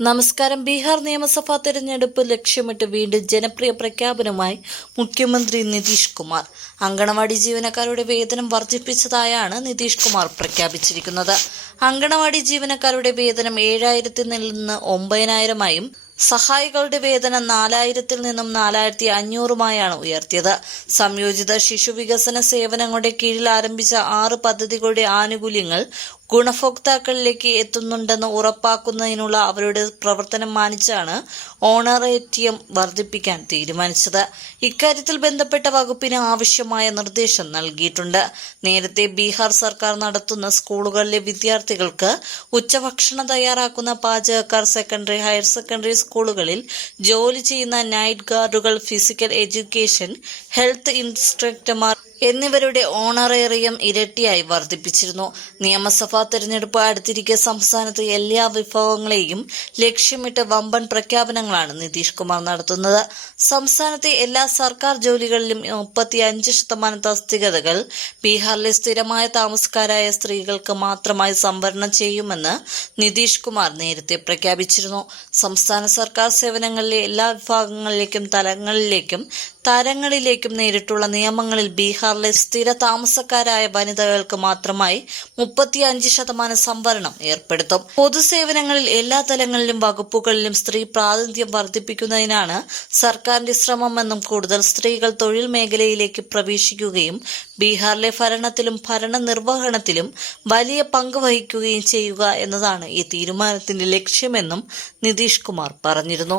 നമസ്കാരം. ബീഹാർ നിയമസഭാ തെരഞ്ഞെടുപ്പ് ലക്ഷ്യമിട്ട് വീണ്ടും ജനപ്രിയ പ്രഖ്യാപനവുമായി മുഖ്യമന്ത്രി നിതീഷ് കുമാർ. അങ്കണവാടി ജീവനക്കാരുടെ വേതനം വർദ്ധിപ്പിച്ചതായാണ് നിതീഷ് കുമാർ പ്രഖ്യാപിച്ചിരിക്കുന്നത്. അങ്കണവാടി ജീവനക്കാരുടെ വേതനം ഏഴായിരത്തിൽ നിന്ന് ഒമ്പതിനായിരമായും സഹായികളുടെ വേതനം നാലായിരത്തിൽ നിന്നും നാലായിരത്തി അഞ്ഞൂറുമായാണ് ഉയർത്തിയത്. സംയോജിത ശിശു വികസന സേവനങ്ങളുടെ കീഴിൽ ആരംഭിച്ച ആറ് പദ്ധതികളുടെ ആനുകൂല്യങ്ങൾ ഗുണഭോക്താക്കളിലേക്ക് എത്തുന്നുണ്ടെന്ന് ഉറപ്പാക്കുന്നതിനുള്ള അവരുടെ പ്രവർത്തനം മാനിച്ചാണ് ഓണറേറ്റിയം വർദ്ധിപ്പിക്കാൻ തീരുമാനിച്ചത്. ഇക്കാര്യത്തിൽ ബന്ധപ്പെട്ട വകുപ്പിന് ആവശ്യമായ നിർദ്ദേശം നൽകിയിട്ടുണ്ട്. നേരത്തെ ബീഹാർ സർക്കാർ നടത്തുന്ന സ്കൂളുകളിലെ വിദ്യാർത്ഥികൾക്ക് ഉച്ചഭക്ഷണം തയ്യാറാക്കുന്ന പാചകക്കാർ സെക്കൻഡറി ഹയർ സെക്കൻഡറി സ്കൂളുകളിൽ ജോലി ചെയ്യുന്ന നൈറ്റ് ഗാർഡുകൾ ഫിസിക്കൽ എഡ്യൂക്കേഷൻ ഹെൽത്ത് ഇൻസ്ട്രക്ടർമാർ എന്നിവരുടെ ഓണറേറിയം ഇരട്ടിയായി വർദ്ധിപ്പിച്ചിരുന്നു. നിയമസഭാ തെരഞ്ഞെടുപ്പ് അടുത്തിരിക്കെ സംസ്ഥാനത്ത് എല്ലാ വിഭവങ്ങളെയും ലക്ഷ്യമിട്ട് വമ്പൻ പ്രഖ്യാപനങ്ങളാണ് നിതീഷ് കുമാർ നടത്തുന്നത്. സംസ്ഥാനത്തെ എല്ലാ സർക്കാർ ജോലികളിലും മുപ്പത്തി അഞ്ച് ശതമാനം തസ്തികതകൾ ബീഹാറിലെ സ്ഥിരമായ താമസക്കാരായ സ്ത്രീകൾക്ക് മാത്രമായി സംവരണം ചെയ്യുമെന്ന് നിതീഷ് കുമാർ നേരത്തെ പ്രഖ്യാപിച്ചിരുന്നു. സംസ്ഥാന സർക്കാർ സേവനങ്ങളിലെ എല്ലാ വിഭാഗങ്ങളിലേക്കും തലങ്ങളിലേക്കും തരങ്ങളിലേക്കും നേരിട്ടുള്ള നിയമങ്ങളിൽ ബീഹാറിലെ സ്ഥിര താമസക്കാരായ വനിതകൾക്ക് മാത്രമായി മുപ്പത്തിയഞ്ച് ശതമാനം സംവരണം ഏർപ്പെടുത്തും. പൊതുസേവനങ്ങളിൽ എല്ലാ തലങ്ങളിലും വകുപ്പുകളിലും സ്ത്രീ പ്രാതിനിധ്യം വർദ്ധിപ്പിക്കുന്നതിനാണ് സർക്കാരിന്റെ ശ്രമമെന്നും കൂടുതൽ സ്ത്രീകൾ തൊഴിൽ മേഖലയിലേക്ക് പ്രവേശിക്കുകയും ബീഹാറിലെ ഭരണത്തിലും ഭരണ നിർവഹണത്തിലും വലിയ പങ്ക് വഹിക്കുകയും ചെയ്യുക എന്നതാണ് ഈ തീരുമാനത്തിന്റെ ലക്ഷ്യമെന്നും നിതീഷ് കുമാർ പറഞ്ഞിരുന്നു.